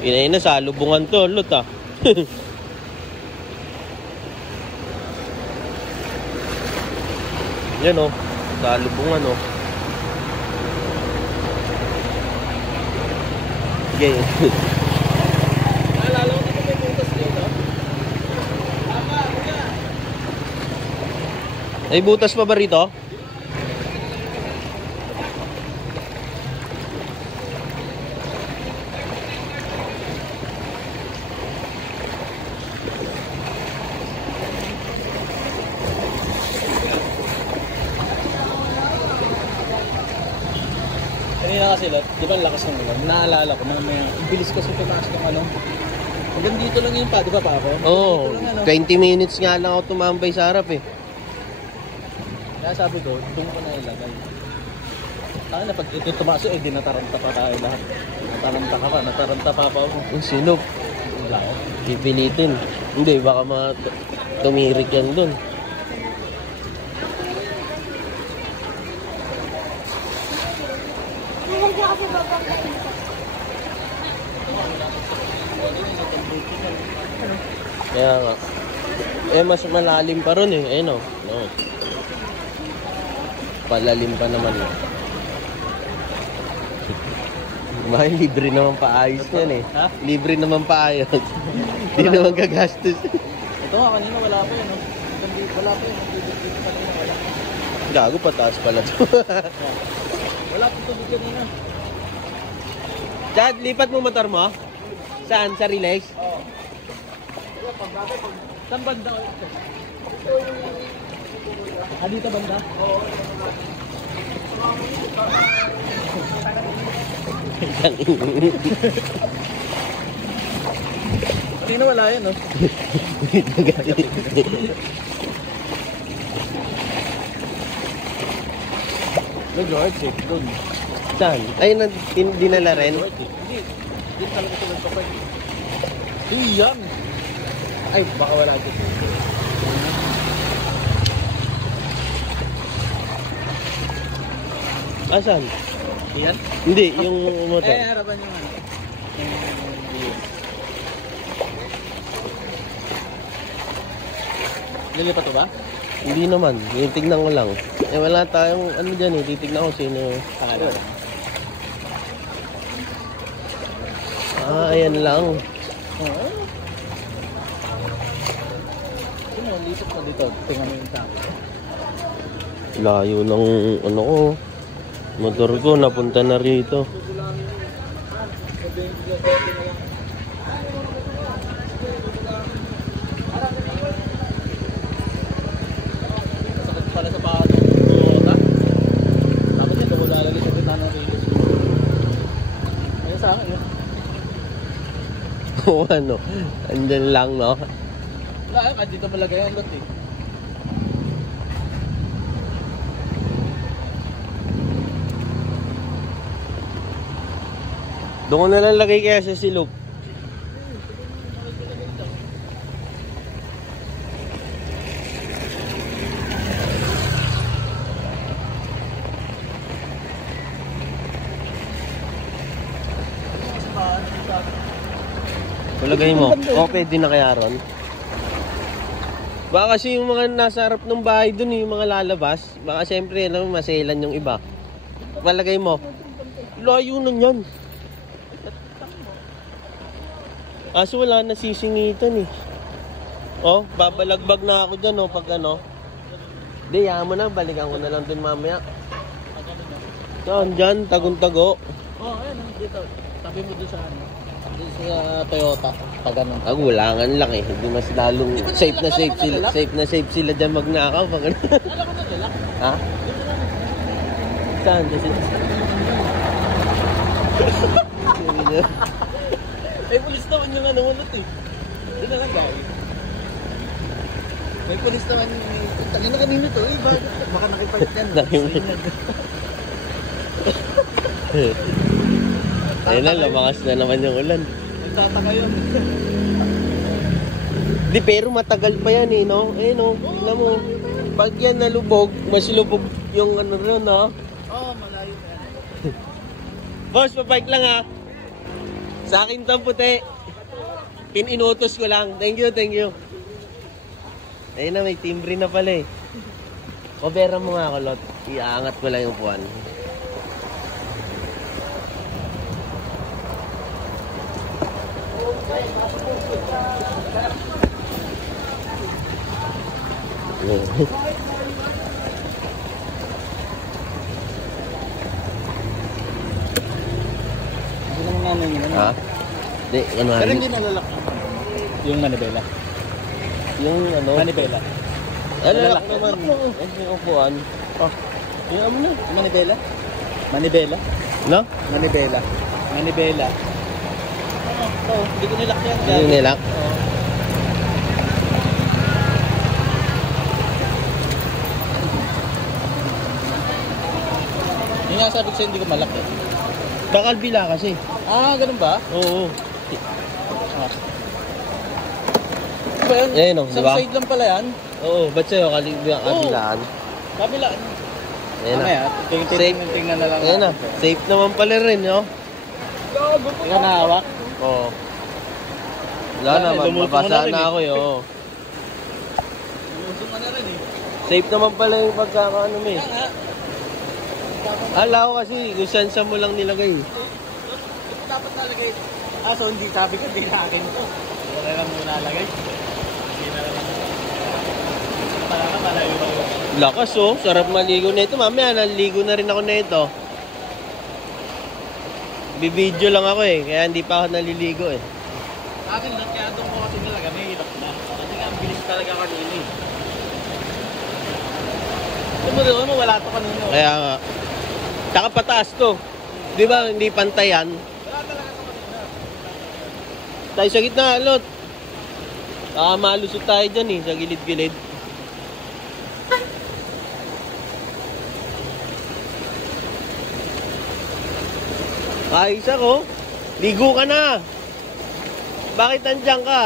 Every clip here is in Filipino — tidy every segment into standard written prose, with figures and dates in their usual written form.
Inay na, salubungan to, lot ah. Yan o, salubungan o. Okay. Naalala ko na may butas dito. Ay, butas pa ba rito? Kanina kasi, di ba lakas ng ulan? Naalala ko, mamaya, bilis kasi tumaas ng ano. Hanggang dito lang yung pa, di ba pa ako? Oo, 20 minutes nga lang ako tumambay sa harap eh. Kaya sabi ko, doon ko na ilagay. Kaya na pag ito tumaas, eh di nataranta pa tayo lahat. Nataranta pa ako. Ang silop. Wala ako. Pipilitin. Hindi, baka tumirik yan dun. Kaya nga. Eh, mas malalim pa ron eh. Ayun o. No. Palalim pa naman eh. Mahal, libre naman paayos yan eh. Ha? Libre naman paayos. Hindi naman gagastos. Ito nga, kanina wala pa yun. Wala pa yun. Kanina wala. Gago, pataas pala to. Wala pa tubig kanina. Chad, lipat mo motor mo? Saan? Sa relax? Oo. Saan banda? Dito banda? Oo. Sino wala yan, no? Nag-George eh, doon. Saan? Ay, dinala rin? Hindi talaga ito nagpapag. Iyan! Ay, baka wala dito. Asan? Iyan? Hindi, yung motor. Eh, harapan yung ano. Lilipat ko ba? Hindi naman. Tingnan ko lang. Eh, wala tayong ano dyan eh. Titignan ko sino. Ayan lang. Oo. Sino, lipat ka dito. Tingnan mo yung tank. Layo ng ano ko. Motor ko napunta na rito. Sakit pala sa pato. Dapat yan, daw lalali sa kita ng release. Ayun sa akin yun. O ano. Andyan lang no. Wala eh, dito malagay ang lot eh. Doon ko na lang lagay kaya sa silog. Palagay mo. O, pwede na kaya ron. Baka kasi yung mga nasa harap ng bahay dun, yung mga lalabas, baka siyempre alam, maselan yung iba. Palagay mo. Layo na yan. Kaso wala na sisingitan eh. Oh, babalagbag na ako dyan oh, pag ano. Hindi, yaman mo na, balikan ko na lang din mamaya. Saan dyan, tagong-tago. Oo, ayun, dito. Tabi mo doon sa ano. Dito sa Toyota. Pag ganun. Gulangan lang eh. Hindi mas lalong safe na safe sila. Safe na safe sila dyan magnakaw. Pag ano. Alam ko na nila. Ha? Saan? May pulis naman yung ano ulot eh. Hindi na lang gawin. May pulis naman yung... Tagin na kanina to eh. Baka nakipark yan. Ayun na, lumakas na naman yung ulan. Nagtataka yun. Di, pero matagal pa yan eh, no? Eh, no? Tignan mo. Pag yan nalubog, mas lubog yung ano rin, no? Oo, malayo yan. Boss, pabike lang ha. Sa akin tong puti. Pininutos ko lang. Thank you, thank you. Ayun na, may timbre na pala eh. Opera mo nga, Kulot. Iaangat ko lang yung puwan. Hindi naman namin yun. Ha? Di, ano Pero hindi nalalak yung manibela. yung ano? Manibela. Lalak naman. Yung upuan. Oh, Yung ano na? yung manibela? Manibela? No? Manibela. Manibela. Oo, hindi ko nilak yan. Hindi nilak? Oo. Yung nga sabi ko sa'yo, hindi ko malak eh. Kakalbila kasi. Ah, ganun ba? Oo. Ah. Ba yan? Yan o, Isang diba? side lang pala yan. Oo, ba't sa'yo kabilaan? Kabilaan. Ayan na. Mamaya, Safe. tingnan na lang. Ayan na. Safe naman pala rin, no? Ikaw nahawak? Oo. Wala Wala, naman, lumutong mabasa na rin na eh. ako eh, oo. Lumusong ka na rin eh. Safe naman pala yung pagkakaano mo eh. Kaya nga. Ala ko kasi, kung saan mo lang nilagay. Ito dapat nalagay. Ah, so hindi sabi ko, hindi na akin ito. Wala lang muna nalagay. Hindi na lang. Para ka malayo ba yun? Lakas oh, sarap maligo na ito. Mamaya, naligo na rin ako na ito. Bibidyo lang ako eh, kaya hindi pa ako naliligo eh. Sa akin, kaya doon ko kasi nilagay, may hirap na. Kasi nga, ang bilis talaga kanina eh. Tumulong mo, wala to kanina. Kaya nga. Tsaka pataas to. Di ba, hindi pantayan? Wala talaga to kanina. Tayo sa gitna, Lot. Baka malusot tayo dyan eh, sa gilid-gilid. Ayos ako. Ligo ka na. Bakit nandiyan ka?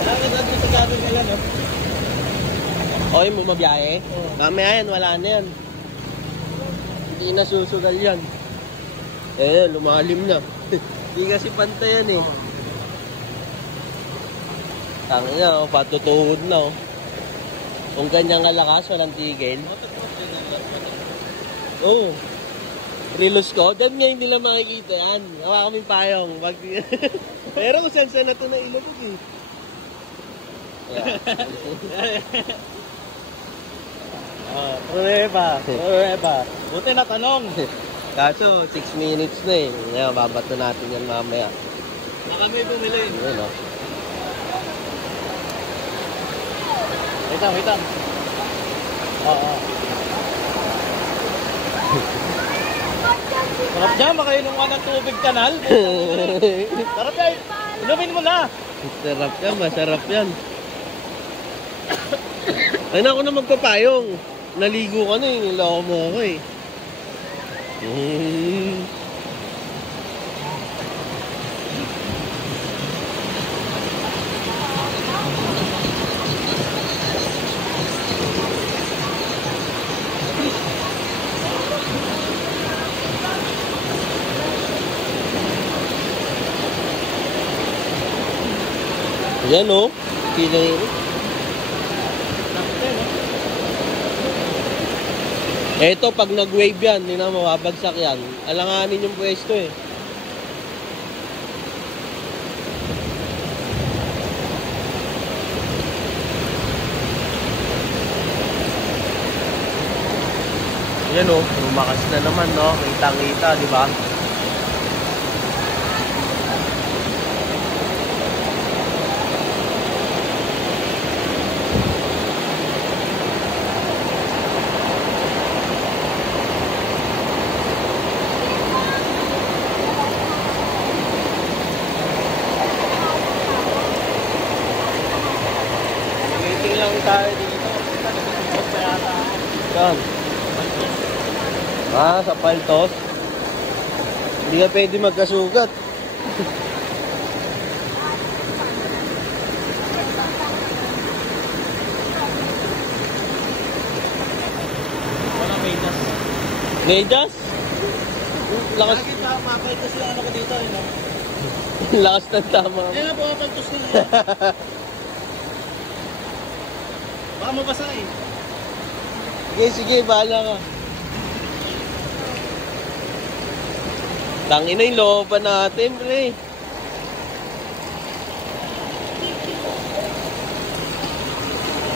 Bakit natin sa gano'n nila, no? O, yung bumabiyahe? Oo. Mamaya yan, wala na yan. Hindi na susugal yan. Eh, lumalim na. Hindi kasi pantay yan eh. Tangina, oh, patutuhod na oh. Kung ganyan kalakas, walang tigil. Oo. Rilos ko, dyan ngayon nila makikita yan. Hawa kaming payong. Pero kung saan na ito na ilabog eh. Prueba. Buti na tanong. Kaso, 6 minutes na eh. Ngayon, babato natin yan mamaya. Baka may bumili. Yun oh. Wait lang. Oo. Sarap dyan, makainom ka ng tubig kanal. Sarap dyan, inumin mo na. Sarap yan, masarap yan. Ay na ako na magpapayong. Naligo ka na eh, niloko mo ako eh. Yan o. Kilay. Eto, pag nag-wave yan, hindi na mababagsak yan. Alanganin yung pwesto eh. Yan o, lumakas na naman no. Kitang-kita, di ba? Waiting lang tayo dito. Saan? Ah, sa Paltos. Hindi ka pwede magkasugat. Medyas? Lakas, Bakit ba mapaltos yung ano ko dito, yun o? lakas ng tama. Ayun na po, mapaltos nila. Baka mabasa eh. Sige, sige, bahala ka. Tangina yung looban natin, pre.